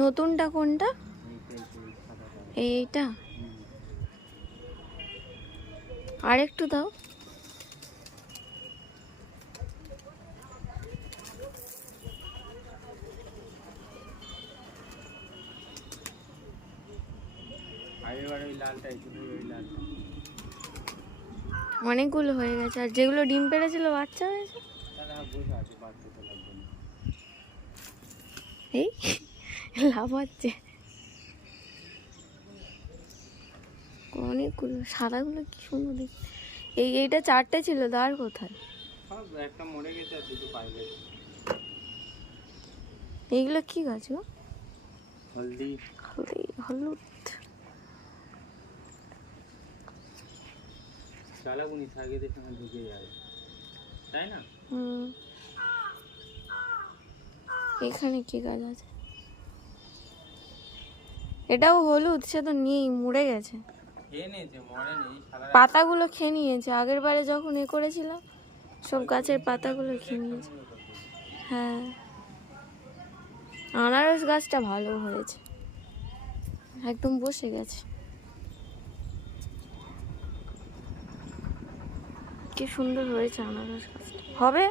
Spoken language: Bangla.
নতুনটা কোনটা? এইটা আর একটু দাও। অনেকগুলো হয়ে গেছে, আর যেগুলো ডিম পেড়েছিল বাচ্চা হয়েছে। এই লাফাচ্ছে অনেকগুলো, সাদাগুলো কি সুন্দর দেখতে। এইটা 4টে ছিল, দাঁড় কোথায়? একটা মরে গেছে আর দুটো পাইলে। এইগুলো কি গাছ গো? হলদি। হলুদ। চালাগুনি শাকেদের সঙ্গে ঢুকে যায়, তাই না? এখানে কি গাছ আছে? এটাও হলুদ, সে তো নেই, মরে গেছে। পাতাগুলো খেয়ে নিয়েছে, আগের বারে যখন করেছিলাম সব গাছের পাতাগুলো খেয়ে নিয়েছে। হ্যাঁ, আনারস গাছটা ভালো হয়েছে, একদম বসে গেছে। কি সুন্দর হয়েছে আনারস গাছটা, হবে।